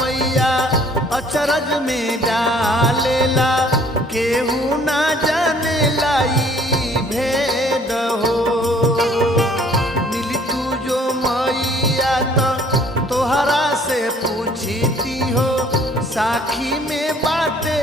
मैया अचरज में डालेला केहू ना जाने लाई भेद हो। मिली तू जो मैया तो तोहरा से पूछती हो साखी में बाटे